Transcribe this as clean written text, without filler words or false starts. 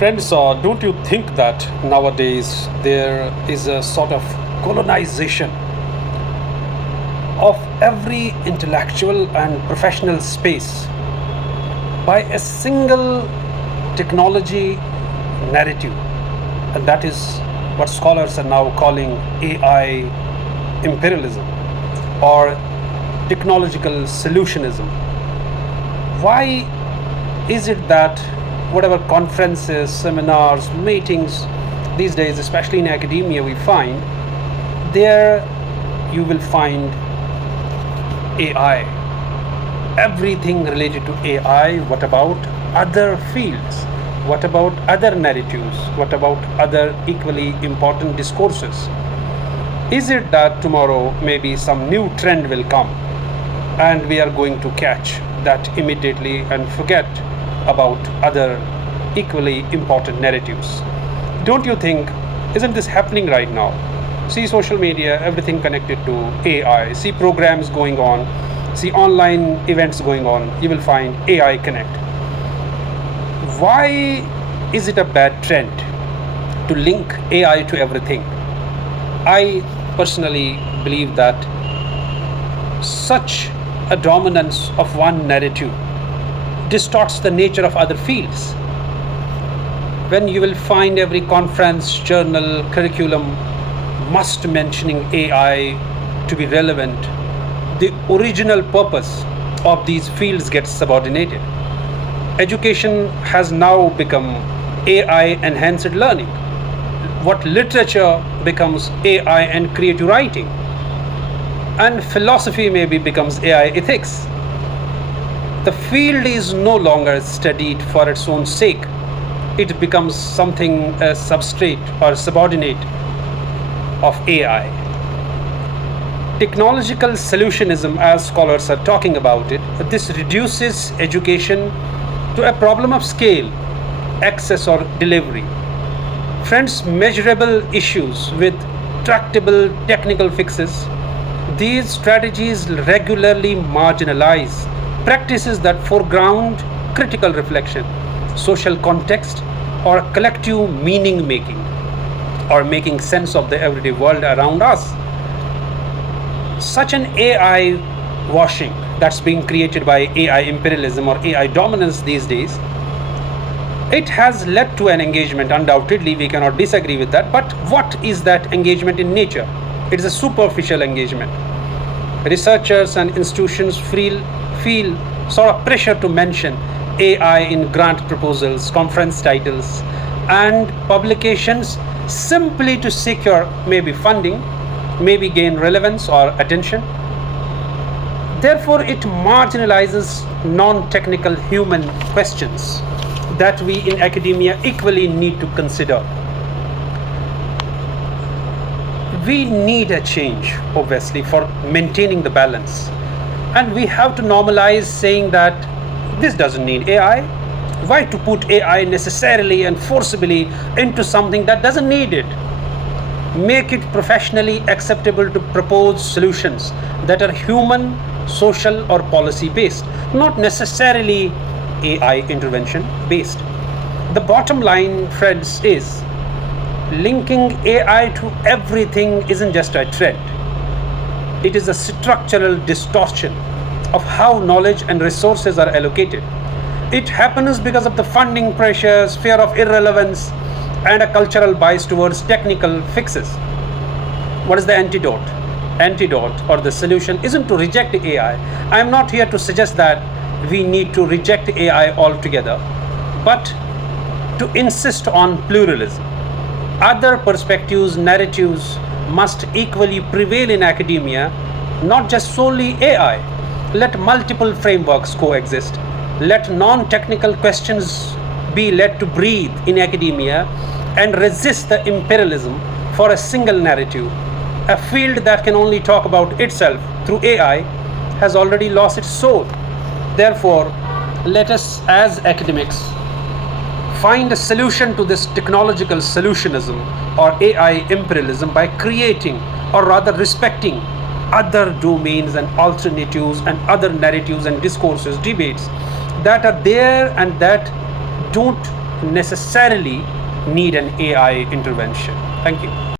Friends, don't you think that nowadays there is a sort of colonization of every intellectual and professional space by a single technology narrative? And that is what scholars are now calling AI imperialism or technological solutionism. Why is it that whatever conferences, seminars, meetings these days, especially in academia, we find there you will find AI, everything related to AI? What about other fields? What about other narratives? What about other equally important discourses? Is it that tomorrow maybe some new trend will come and we are going to catch that immediately and forget about other equally important narratives? Don't you think, isn't this happening right now? See social media, everything connected to AI, see programs going on, see online events going on, you will find AI Connect. Why is it a bad trend to link AI to everything? I personally believe that such a dominance of one narrative distorts the nature of other fields. When you will find every conference, journal, curriculum must mentioning AI to be relevant, the original purpose of these fields gets subordinated. Education has now become AI enhanced learning. What literature becomes AI and creative writing, and philosophy maybe becomes AI ethics. The field is no longer studied for its own sake. It becomes something a substrate or subordinate of AI. Technological solutionism, as scholars are talking about it, this reduces education to a problem of scale, access, or delivery. Friends, measurable issues with tractable technical fixes, these strategies regularly marginalize practices that foreground critical reflection, social context, or collective meaning making, or making sense of the everyday world around us. Such an AI washing that's being created by AI imperialism or AI dominance these days, it has led to an engagement, undoubtedly, we cannot disagree with that. But what is that engagement in nature? It is a superficial engagement. Researchers and institutions feel sort of pressure to mention AI in grant proposals, conference titles, and publications simply to secure maybe funding, maybe gain relevance or attention. Therefore, it marginalizes non technical human questions that we in academia equally need to consider. We need a change, obviously, for maintaining the balance. And we have to normalize saying that this doesn't need AI. Why to put AI necessarily and forcibly into something that doesn't need it? Make it professionally acceptable to propose solutions that are human, social, or policy based, not necessarily AI intervention based. The bottom line, friends, is linking AI to everything isn't just a trend, it is a structural distortion of how knowledge and resources are allocated. It happens because of the funding pressures, fear of irrelevance, and a cultural bias towards technical fixes. What is the antidote? Antidote or the solution isn't to reject AI. I am not here to suggest that we need to reject AI altogether, but to insist on pluralism. Other perspectives, narratives must equally prevail in academia, not just solely AI. Let multiple frameworks coexist. Let non technical questions be let to breathe in academia and resist the imperialism for a single narrative. A field that can only talk about itself through AI has already lost its soul. Therefore, let us as academics find a solution to this technological solutionism or AI imperialism by creating, or rather respecting, other domains and alternatives and other narratives and discourses, debates that are there and that don't necessarily need an AI intervention. Thank you.